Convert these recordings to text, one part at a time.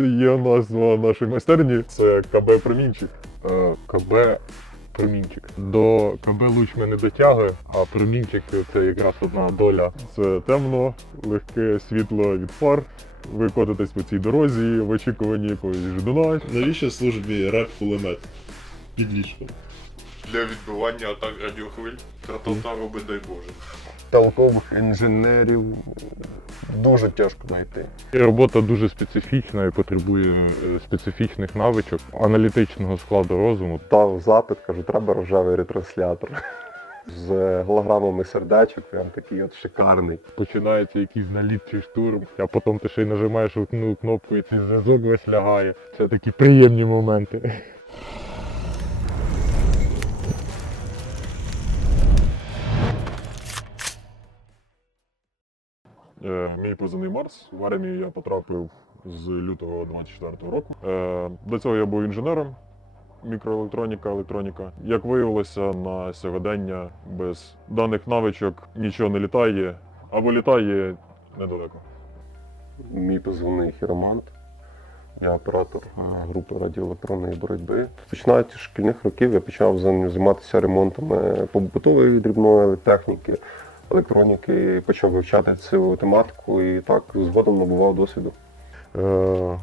Є назва нашої майстерні. Це КБ Промінчик. Е, КБ Промінчик. До КБ луч ми не дотягує, а промінчик це якраз одна доля. Це темно, легке світло від фар. Ви котитесь по цій дорозі в очікуванні якогось ждуна. Навіщо службі реп-кулемет? Під ліжком. Для відбивання атак радіохвиль. Красота робить дай Боже. Толкових інженерів дуже тяжко знайти. Робота дуже специфічна і потребує е, специфічних навичок, аналітичного складу розуму. Дав запит, кажу, треба рожевий ретранслятор. З голограмами сердечок, прям такий от шикарний. Починається якийсь наліт чи штурм, а потім ти ще й нажимаєш одну кнопку і цей зв'язок весь лягає. Це такі приємні моменти. Мій позивний Марс. В армію я потрапив з лютого 24-го року. Е, До цього я був інженером. Мікроелектроніка, електроніка. Як виявилося, на сьогодення без даних навичок нічого не літає або літає недалеко. Мій позивний хіромант. Я оператор е, групи радіоелектронної боротьби. Починаючи з шкільних років я почав займатися ремонтами побутової дрібної техніки, електроніки, почав вивчати цю тематику і так згодом набував досвіду. Е,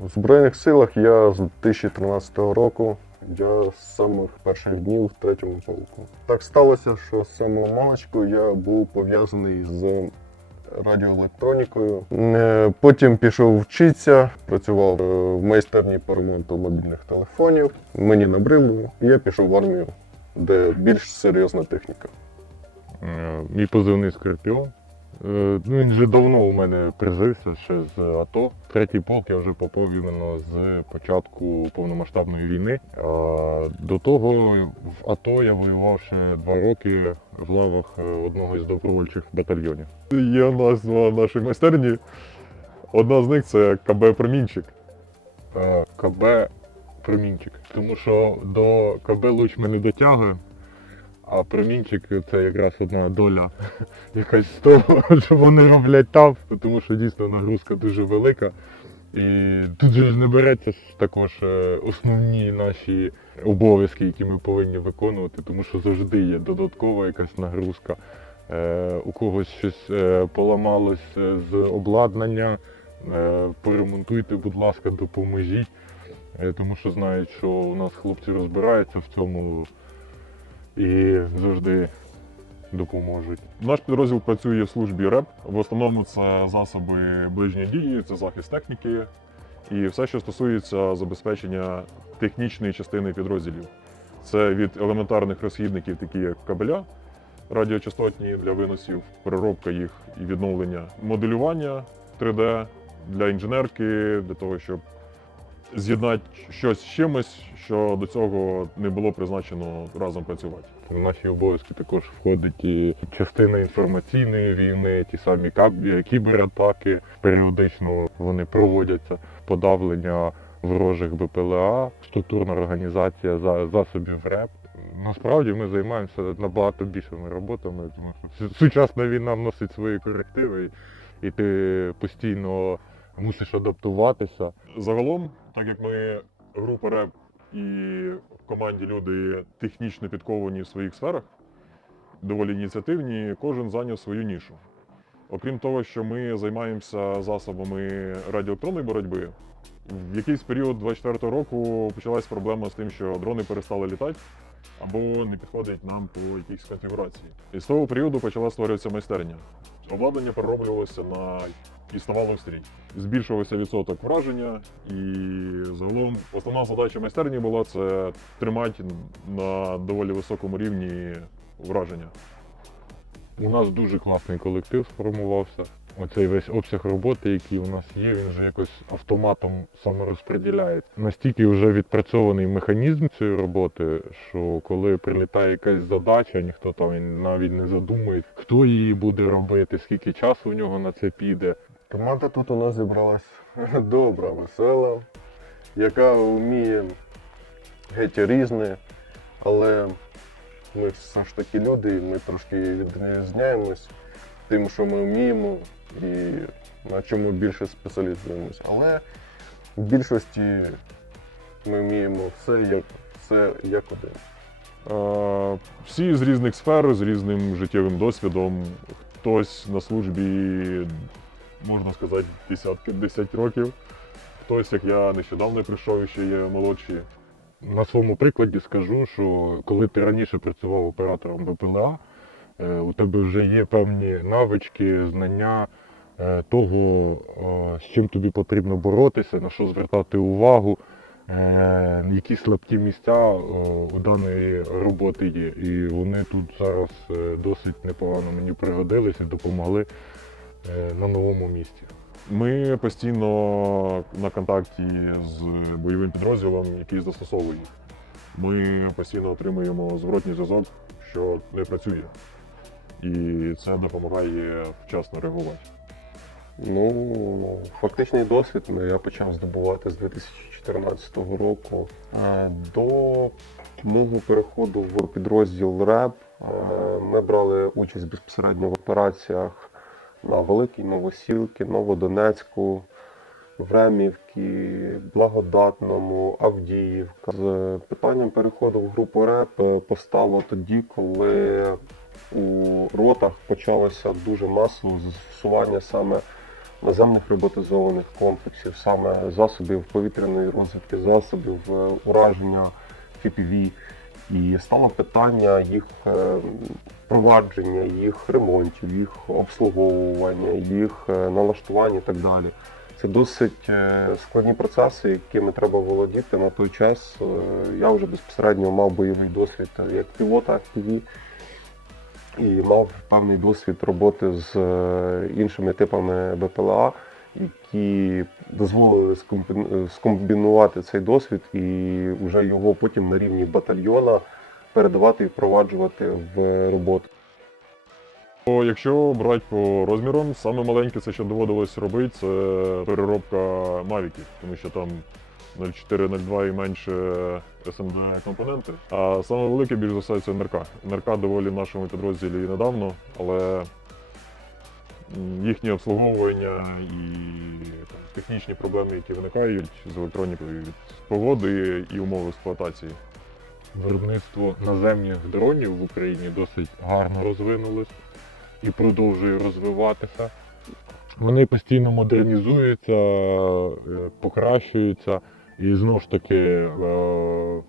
В Збройних силах я з 2013 року. Я з самих перших днів в третьому полку. Так сталося, що з самого маличку я був пов'язаний з радіоелектронікою. Е, Потім пішов вчитися, працював е, в майстерні по ремонту мобільних телефонів. Мені набрило, я пішов в армію, де більш серйозна техніка. Е, Мій позивний Скорпіон. Е, Ну, він вже давно у мене призився ще з АТО. Третій полк я вже попав іменно з початку повномасштабної війни. А До того в АТО я воював ще два роки в лавах е, одного із добровольчих батальйонів. Є назва нашої майстерні. Одна з них це КБ Промінчик. Е, КБ Промінчик. Тому що до КБ луч ми не дотягуємо. А промінчик це якраз одна доля якась з того, що вони роблять там, тому що дійсно нагрузка дуже велика. І тут же не береться також е, основні наші обов'язки, які ми повинні виконувати, тому що завжди є додаткова якась нагрузка. Е, у когось щось е, поламалось з обладнання. Поремонтуйте, будь ласка, допоможіть. Тому що знають, що у нас хлопці розбираються в цьому і завжди допоможуть. Наш підрозділ працює в службі РЕП. В основному це засоби ближньої дії, це захист техніки і все, що стосується забезпечення технічної частини підрозділів. Це від елементарних розхідників, такі як кабеля радіочастотні для виносів, переробка їх і відновлення, моделювання 3D для інженерки, для того, щоб з'єднати щось з чимось, що до цього не було призначено разом працювати. В наші обов'язки також входить і частина інформаційної війни, ті самі кібератаки. Періодично вони проводяться подавлення ворожих БПЛА, структурна організація за- засобів РЕП. Насправді ми займаємося набагато більшими роботами, тому що сучасна війна вносить свої корективи, і ти постійно мусиш адаптуватися. Загалом, так як ми група РЕП і в команді люди технічно підковані в своїх сферах, доволі ініціативні, кожен зайняв свою нішу. Окрім того, що ми займаємося засобами радіоелектронної боротьби, в якийсь період 24-го року почалась проблема з тим, що дрони перестали літати або не підходять нам по якійсь конфігурації. І з того періоду почала створюватися майстерня. Обладнання перероблювалося на і ставало в стрій. Збільшувався відсоток враження, і загалом основна задача майстерні була це тримати на доволі високому рівні враження. У нас дуже класний колектив сформувався. Оцей весь обсяг роботи, який у нас є, він вже якось автоматом саморозподіляється. Настільки вже відпрацьований механізм цієї роботи, що коли прилітає якась задача, ніхто там навіть не задумує, хто її буде робити, скільки часу у нього на це піде. Команда тут у нас зібралась добра, весела, яка вміє геть різне, але ми все ж таки люди, ми трошки відрізняємось тим, що ми вміємо і на чому більше спеціалізуємось. Але В більшості ми вміємо все як, все як один. Всі з різних сфер, з різним життєвим досвідом. Хтось на службі, можна сказати, десятки 10 років. Хтось, як я, нещодавно прийшов ще є молодші. На своєму прикладі скажу, що коли ти раніше працював оператором БПЛА, е, у тебе вже є певні навички, знання е, того, е, з чим тобі потрібно боротися, на що звертати увагу, які слабкі місця у даної роботи є. І вони тут зараз досить непогано мені пригодилися і допомогли на новому місці. Ми постійно на контакті з бойовим підрозділом, який застосовує їх. Ми постійно отримуємо зворотній зв'язок, що не працює. І це допомагає вчасно реагувати. Ну, фактичний досвід я почав здобувати з 2014 року. Е, До мого переходу в підрозділ РЕБ е, ми брали участь безпосередньо в операціях на Великій Новосілки, Новодонецьку, Времівці, Благодатному, Авдіївка. З питанням переходу в групу РЕП е, постало тоді, коли у ротах почалося дуже масово застосування саме наземних роботизованих комплексів, саме засобів повітряної розвідки, засобів е, ураження FPV. І стало питання їх е, провадження, їх ремонтів, їх обслуговування, їх е, налаштування і так далі. Це досить е, складні процеси, якими треба володіти на той час. Я вже безпосередньо мав бойовий досвід як пілота FPV і мав певний досвід роботи з іншими типами БПЛА, які дозволили скомбінувати цей досвід і вже його потім на рівні батальйона передавати і впроваджувати в роботу. Якщо брати по розмірам, саме маленьке, це що доводилось робити, це переробка мавіків, тому що там 0,4-0,2 і менше SMD компоненти. А саме велике, більш за все, це НРК. НРК доволі в нашому підрозділі недавно, але їхнє обслуговування і там, технічні проблеми, які виникають з електронікою від погоди і умов експлуатації. Виробництво наземних дронів в Україні досить гарно розвинулось і продовжує розвиватися. Вони постійно модернізуються, е, покращуються. І знову ж таки е,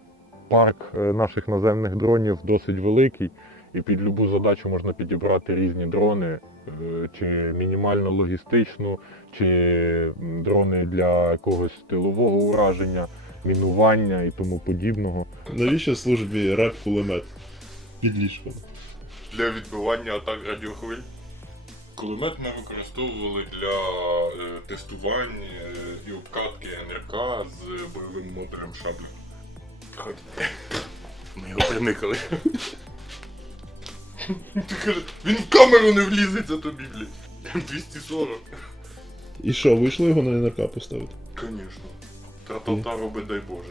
парк е, наших наземних дронів досить великий. І під любу задачу можна підібрати різні дрони, е, чи мінімально логістичну, чи дрони для якогось тилового ураження, мінування і тому подібного. Навіщо службі реп кулемет? Під ліжком. Для відбивання атак радіохвиль. Кулемет ми використовували для е, тестувань е, і обкатки НРК з бойовим модулем шаблі. Ми його приникали. Ти каже, він в камеру не влізеться тобі, блядь. 240. І що, вийшло його на НРК поставити? Звісно. Тра-та-та робить, дай Боже.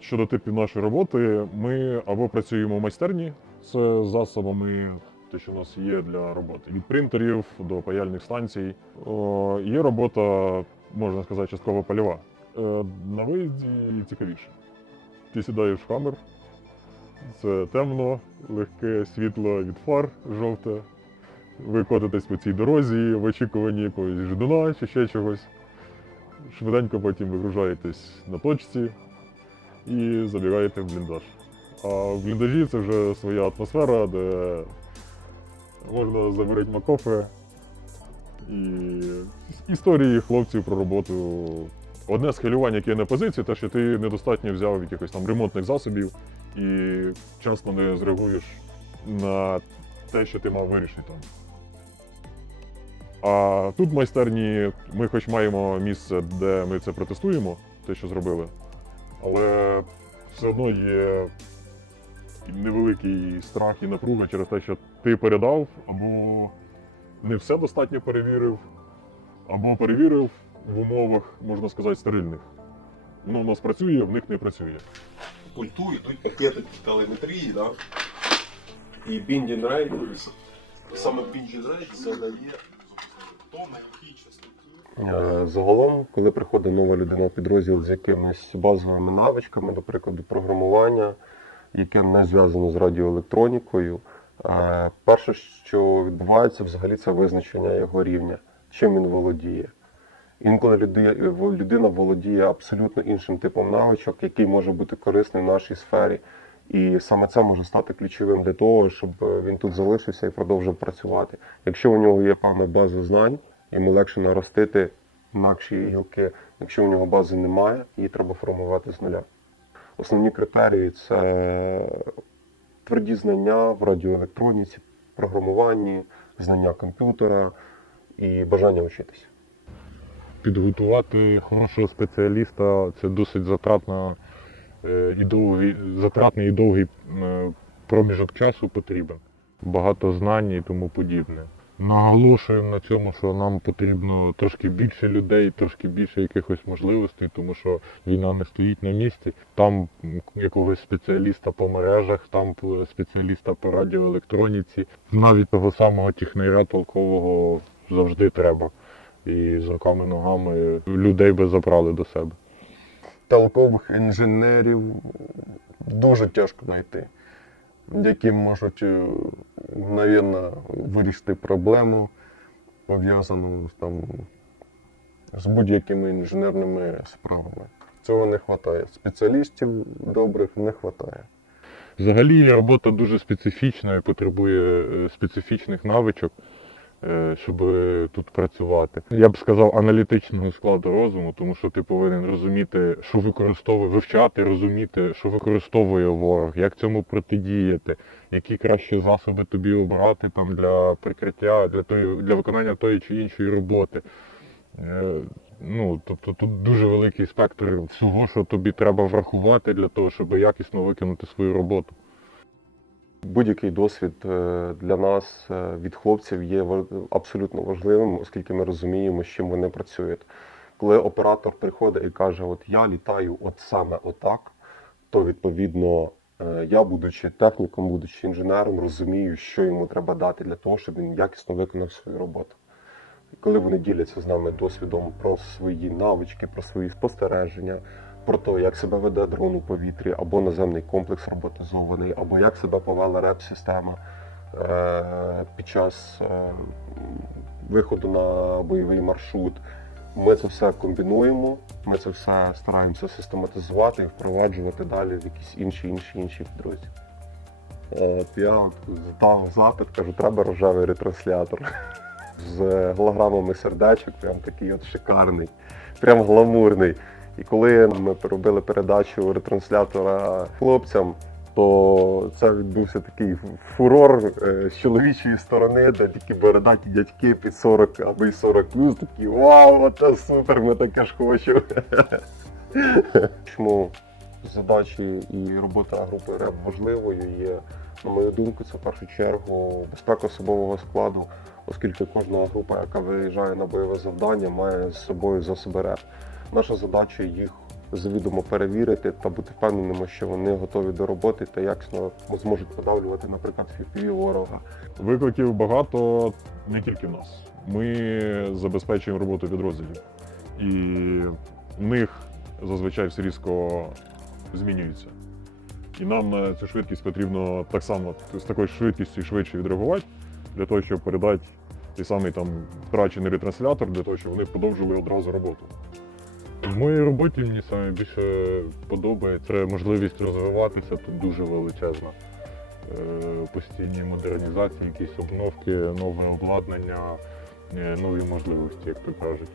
Щодо типів нашої роботи, ми або працюємо в майстерні з засобами, те, що у нас є для роботи, від принтерів до паяльних станцій. О, є робота, можна сказати, частково польова. Е, На виїзді цікавіше. Ти сідаєш в хамер, це темно, легке світло від фар жовте. Ви котитесь по цій дорозі в очікуванні якогось ждуна чи ще чогось. Швиденько потім вигружаєтесь на точці, і забігаєте в бліндаж. А в бліндажі це вже своя атмосфера, де можна заварити макофе і історії хлопців про роботу. Одне з хвилювань, яке є на позиції, те, що ти недостатньо взяв якихось там ремонтних засобів і вчасно не зреагуєш на те, що ти мав вирішити. А тут в майстерні ми хоч маємо місце, де ми це протестуємо, те, що зробили, але все одно є невеликий страх і напруга через те, що ти передав, або не все достатньо перевірив, або перевірив в умовах, можна сказати, стерильних. Воно в нас працює, в них не працює. Пульту йдуть пакети телеметрії, да? і Binding Rate, саме Binding Rate задає то на якій частоті Е, Загалом, коли приходить нова людина в підрозділ з якимись базовими навичками, до прикладу, програмування, яке не зв'язано з радіоелектронікою, е, перше, що відбувається, взагалі, це визначення його рівня, чим він володіє. Інколи людина володіє абсолютно іншим типом навичок, який може бути корисний в нашій сфері. І саме це може стати ключовим для того, щоб е, він тут залишився і продовжив працювати. Якщо у нього є певна база знань, йому легше наростити інакші гілки. Якщо у нього бази немає, її треба формувати з нуля. Основні критерії це тверді знання в радіоелектроніці, програмуванні, знання комп'ютера і бажання вчитися. Підготувати хорошого спеціаліста це досить затратна, е, і довгий, затратний і довгий е, проміжок часу потрібен. Багато знань і тому подібне. Наголошуємо на цьому, що нам потрібно трошки більше людей, трошки більше якихось можливостей, тому що війна не стоїть на місці. Там якогось спеціаліста по мережах, там спеціаліста по радіоелектроніці. Навіть того самого технаря толкового завжди треба. І з руками ногами людей би забрали до себе. толкових інженерів дуже тяжко знайти, які можуть, мгновенно вирішити проблему, пов'язану там, з будь-якими інженерними справами. Цього не вистачає. Спеціалістів добрих не вистачає. Взагалі робота дуже специфічна і потребує е, специфічних навичок, е, щоб е, тут працювати. Я б сказав аналітичного складу розуму, тому що ти повинен розуміти, що використовує, вивчати, розуміти, що використовує ворог, як цьому протидіяти, які кращі засоби тобі обрати там для прикриття, для тої, для виконання тої чи іншої роботи. Е, Ну, тобто тут дуже великий спектр всього, що тобі треба врахувати для того, щоб якісно виконати свою роботу. Будь-який досвід е, для нас е, від хлопців є абсолютно важливим, оскільки ми розуміємо, з чим вони працюють. Коли оператор приходить і каже, от я літаю от саме отак, то відповідно е, я, будучи техніком, будучи інженером, розумію, що йому треба дати для того, щоб він якісно виконав свою роботу. Коли вони діляться з нами досвідом про свої навички, про свої спостереження, про те, як себе веде дрон у повітрі, або наземний комплекс роботизований, або як себе повела реп-система е, під час е, виходу на бойовий маршрут. Ми це все комбінуємо, ми це все стараємося систематизувати і впроваджувати далі в якісь інші, інші, інші підрозділи. От я от здав запит, кажу, треба рожевий ретранслятор з голограмами сердечок, прям такий от шикарний, прям гламурний. І коли ми робили передачу ретранслятора хлопцям, то це відбувся такий фурор е, з чоловічої сторони, де такі бородаті дядьки під 40 або й 40 плюс, такі вау, це супер, ми таке ж хочемо. Чому задачі і робота групи РЕП важливою є, на мою думку, це в першу чергу безпека особового складу, оскільки кожна група, яка виїжджає на бойове завдання, має з собою засоби РЕП. Наша задача їх завідомо перевірити та бути впевненими, що вони готові до роботи та якісно зможуть подавлювати, наприклад, FPV ворога. Викликів багато не тільки в нас. Ми забезпечуємо роботу підрозділів. І в них зазвичай все різко змінюється. І нам на цю швидкість потрібно так само з такою швидкістю швидше відреагувати, для того, щоб передати той самий там втрачений ретранслятор, для того, щоб вони продовжили одразу роботу. В моїй роботі мені саме більше подобається можливість розвиватися тут дуже величезна. Е, Постійні модернізації, якісь обновки, нове обладнання, е, нові можливості, як то кажуть.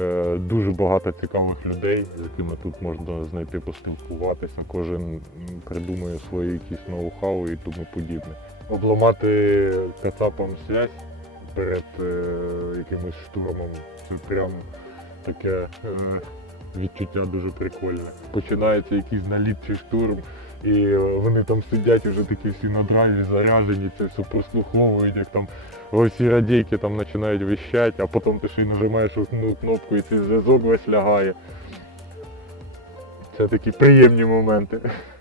Е, Дуже багато цікавих людей, з якими тут можна знайти поспілкуватися. Кожен придумує свої якісь ноу-хау і тому подібне. Обламати кацапам связь перед якимось штурмом це прямо таке е, відчуття дуже прикольне. Починається якийсь наліт чи штурм, і вони там сидять уже такі всі на драйві заряжені, це все прослуховують, як там всі радійки там починають вищати, а потім ти ще й нажимаєш одну кнопку і цей зв'язок весь лягає. Це такі приємні моменти.